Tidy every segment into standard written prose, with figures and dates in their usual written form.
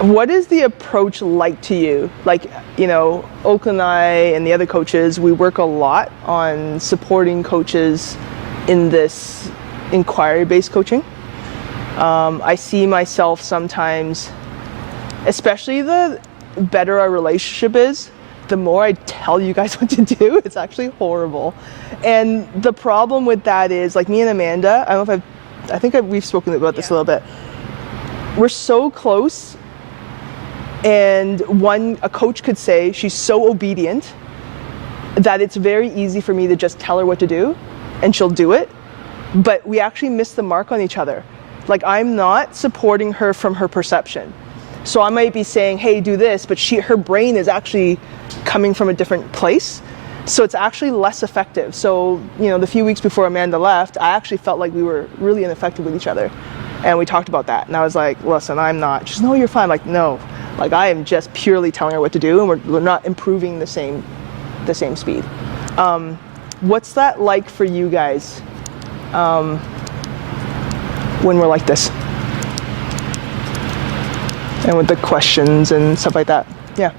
What is the approach like to you? Like, Oakland and I and the other coaches, we work a lot on supporting coaches in this inquiry-based coaching. I see myself sometimes, especially the better our relationship is, the more I tell you guys what to do, it's actually horrible. And the problem with that is, like me and Amanda, I think we've spoken about this a little bit. We're so close, and a coach could say she's so obedient that it's very easy for me to just tell her what to do, and she'll do it. But we actually miss the mark on each other. Like, I'm not supporting her from her perception. So I might be saying, hey, do this, but her brain is actually coming from a different place. So it's actually less effective. So, the few weeks before Amanda left, I actually felt like we were really ineffective with each other. And we talked about that. And I was like, listen, I'm not. She's, no, you're fine. Like, no. Like, I am just purely telling her what to do, and we're not improving the same speed. What's that like for you guys when we're like this? And with the questions and stuff like that. Yeah.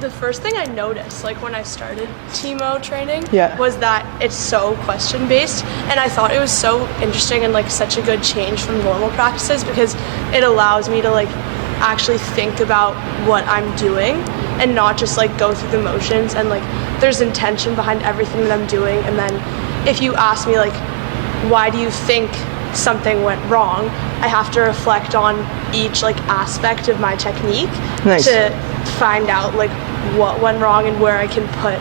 The first thing I noticed, like when I started TMO training, Yeah. was that it's so question-based, and I thought it was so interesting and like such a good change from normal practices, because it allows me to like actually think about what I'm doing and not just like go through the motions, and like there's intention behind everything that I'm doing. And then if you ask me like, why do you think something went wrong, I have to reflect on each like aspect of my technique to find out like what went wrong and where I can put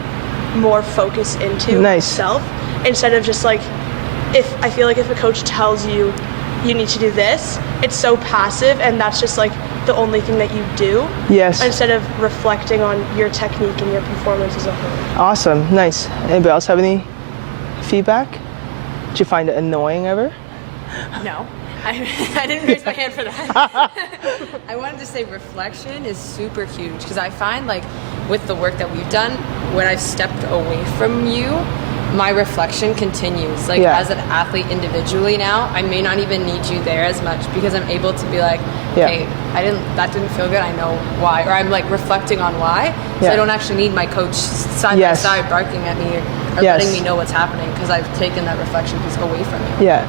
more focus into myself, instead of just like, if I feel like if a coach tells you you need to do this, it's so passive, and that's just like the only thing that you do. Yes. Instead of reflecting on your technique and your performance as a whole. Awesome. Nice. Anybody else have any feedback? Did you find it annoying ever? No. I didn't raise my hand for that. I wanted to say reflection is super huge, because I find like with the work that we've done, when I've stepped away from you, my reflection continues. Like as an athlete individually now, I may not even need you there as much, because I'm able to be like, hey, that didn't feel good, I know why. Or I'm like reflecting on why. So I don't actually need my coach side by side barking at me or letting me know what's happening, because I've taken that reflection piece away from me. Yeah.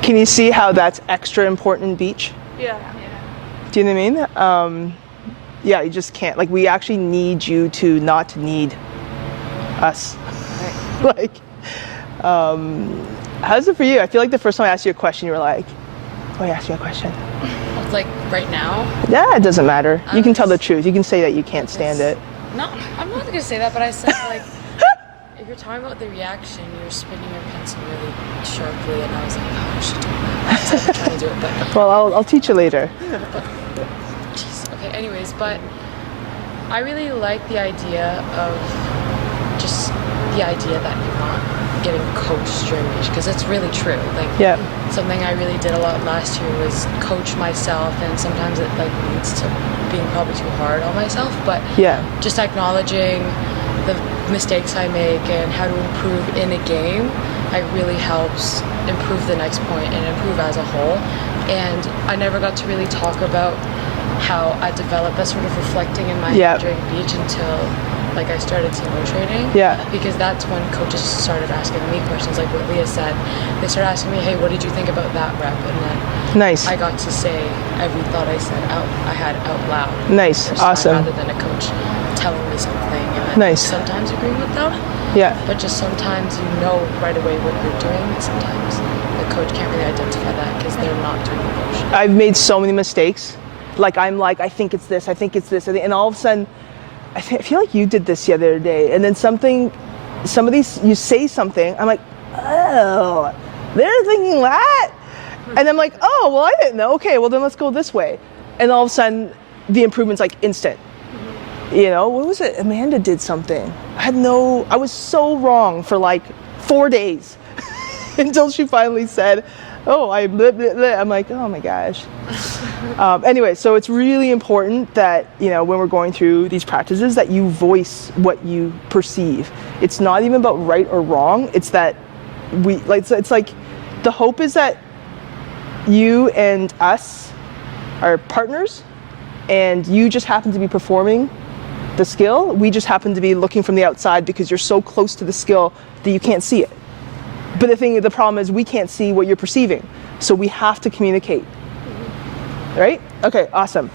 Can you see how that's extra important in beach? Yeah. Do you know what I mean? Yeah, you just can't. Like, we actually need you to not need us. Like, how's it for you? I feel like the first time I asked you a question, you were like, oh, I asked you a question. It's like right now? Yeah, it doesn't matter. You can tell the truth. You can say that you can't stand it. No, I'm not going to say that, but I said like, if you're talking about the reaction, you're spinning your pencil really sharply, and I was like, oh, I should do that. So I'm trying to do it, but... Well, I'll teach you later. Jeez. Okay, anyways, but I really like the idea of just the idea that you're not getting coached during beach, because it's really true. Like, something I really did a lot last year was coach myself, and sometimes it like leads to being probably too hard on myself, but just acknowledging the mistakes I make and how to improve in a game, it really helps improve the next point and improve as a whole. And I never got to really talk about how I developed that sort of reflecting in my head during beach until like I started TMO training. Because that's when coaches started asking me questions, like what Leah said. They started asking me, hey, what did you think about that rep? And then I got to say every thought I had out loud. Nice. Awesome. Rather than a coach telling me something. And sometimes agreeing with them. But just sometimes you know right away what you're doing, and sometimes the coach can't really identify that because they're not doing the motion. I've made so many mistakes. Like, I'm like, I think it's this, and all of a sudden, I feel like you did this the other day, and then you say something, I'm like, oh, they're thinking that? And I'm like, oh, well, I didn't know. Okay, well, then let's go this way. And all of a sudden, the improvement's like instant. What was it? Amanda did something. I was so wrong for like 4 days until she finally said, oh, I'm like, oh my gosh. Anyway, so it's really important that, when we're going through these practices, that you voice what you perceive. It's not even about right or wrong. It's that it's like the hope is that you and us are partners, and you just happen to be performing the skill. We just happen to be looking from the outside because you're so close to the skill that you can't see it. But the problem is we can't see what you're perceiving. So we have to communicate. Right? Okay, awesome.